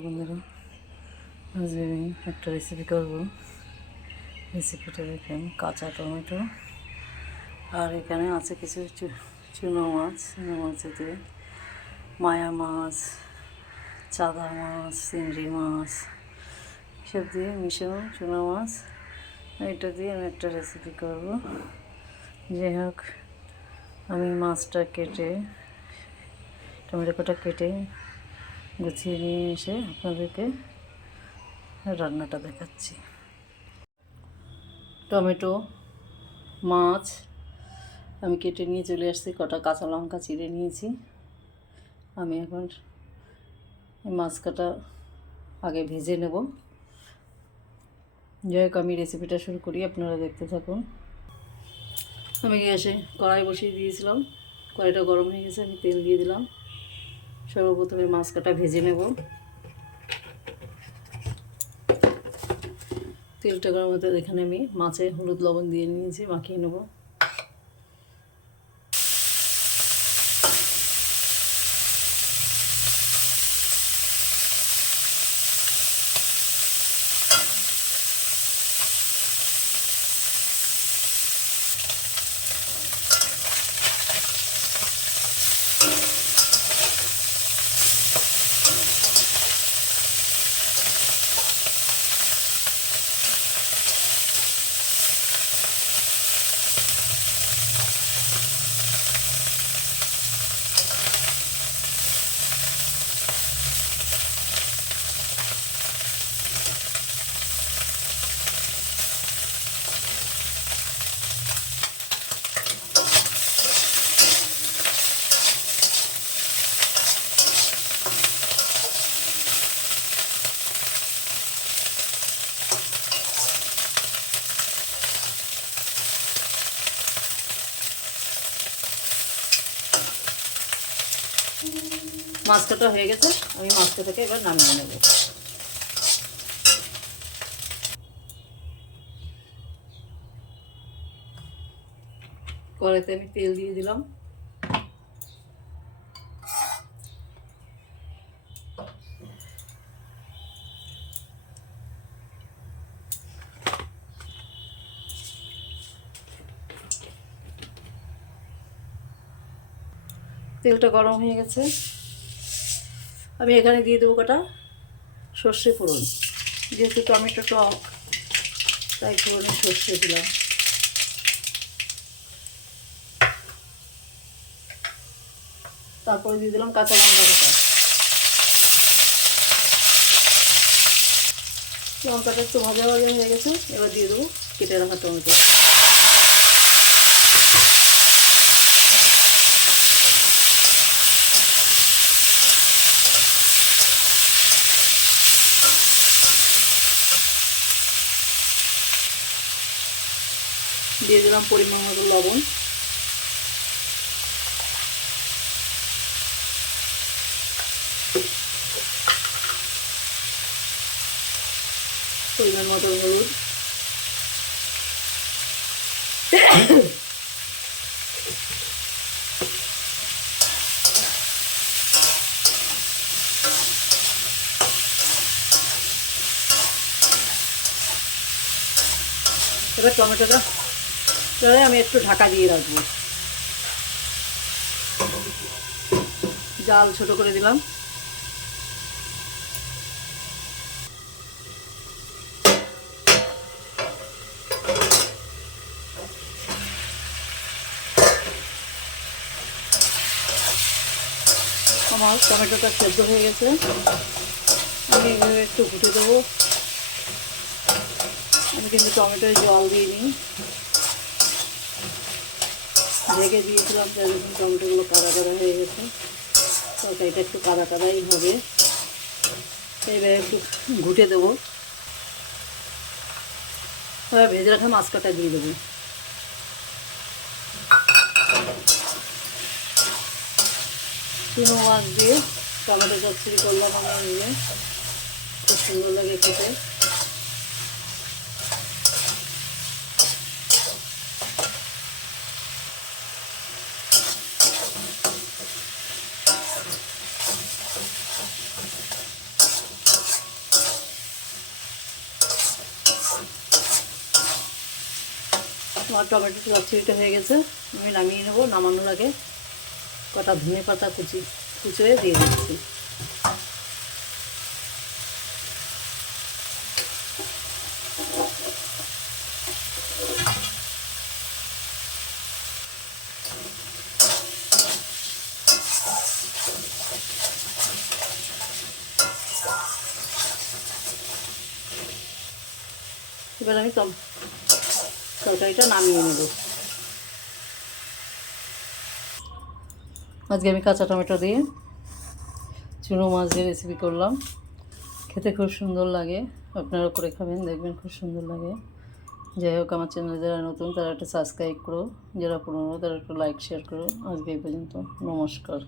বন্ধুরা, আজ আমি একটা রেসিপি করব। রেসিপিটা দেখেন, কাঁচা টমেটো। আর এখানে আছে কিছু চুনো মাছ চুনো মাছ মাছেতে মায়া মাছ, চাদা মাছ, চিংড়ি মাছ সব দিয়ে মিশানো চুনো মাছ। এটা দিয়ে আমি একটা রেসিপি করব। যাই হোক, আমি মাছটা কেটে টমেটো কটা কেটে গুছিয়ে নিয়ে এসে আপনাদেরকে রান্নাটা দেখাচ্ছি। টমেটো, মাছ, আমি কেটে নিয়ে চলে আসছি, কটা কাঁচা লঙ্কা চিড়ে নিয়েছি। আমি এখন মাছ কাটা আগে ভেজে নেব। যাই হোক, আমি রেসিপিটা শুরু করি, আপনারা দেখতে থাকুন। আমি গ্যাসে কড়াই বসিয়ে দিয়েছিলাম। কড়াইটা গরম হয়ে গেছে, আমি তেল দিয়ে দিলাম। সর্বপ্রথমে মাছ কাটা ভেজে নেব। তেলটা গরম হতে এখানে আমি মাছে হলুদ লবণ দিয়ে নিয়েছি, মাখিয়ে নেব। মাছ কাটা হয়ে গেছে, আমি মাছ কাটাকে এবার নামিয়ে নেব। কড়াইতে আমি তেল দিয়ে দিলাম। তেলটা গরম হয়ে গেছে। আমি এখানে দিয়ে দেবো কটা? সর্ষে ফোড়ন। যেহেতু টমেটো টক, তাই ফোড়নে সর্ষে দিলাম। তারপরে দিয়ে দিলাম কাঁচা লঙ্কা কাটা লঙ্কাটা একটু ভাজা ভাজা হয়ে গেছে, এবার দিয়ে দেবো কেটে রাখা টমেটো। দিয়ে দিলাম পরিমাণ মতো লবণ। পরিমাণ মতো হলুদ। এবার টমেটোটা তাহলে আমি একটু ঢাকা দিয়ে রাখব। জাল ছোট করে দিলাম। আমার টমেটোটা সেদ্ধ হয়ে গেছে। আমি এভাবে একটু ঘুটে দেবো। আমি কিন্তু টমেটোয় জল দিইনি ঢেকে দিয়েছিলাম টমেটোগুলো কাদা কাদা হয়ে গেছে। তরকারিটা একটু কাদা কাদাই হবে। এইবার একটু ঘুটে দেবো। এবার ভেজে রাখা মাছ কাটা দিয়ে দেবো। মাছ দিয়ে টমেটো চচ্চড়ি করলাম আমরা নিয়ে খুব সুন্দর লাগে খেতে। আমার টমেটো চচ্চড়িটা হয়ে গেছে। আমি নামিয়ে নেব, নামানোর আগে কটা ধনে পাতা কুচি, কুচোয়ে দিয়ে দিচ্ছি। এবার আমি আজকে আমি কাঁচা টমেটো দিয়ে চুনো মাছ দিয়ে রেসিপি করলাম। খেতে খুব সুন্দর লাগে। আপনারা করে খাবেন, দেখবেন খুব সুন্দর লাগে। যাই হোক, আমার চ্যানেলে যারা নতুন, তারা একটা সাবস্ক্রাইব করো। যারা পুরনো, তারা একটু লাইক শেয়ার করো। আজকে এই পর্যন্ত। নমস্কার।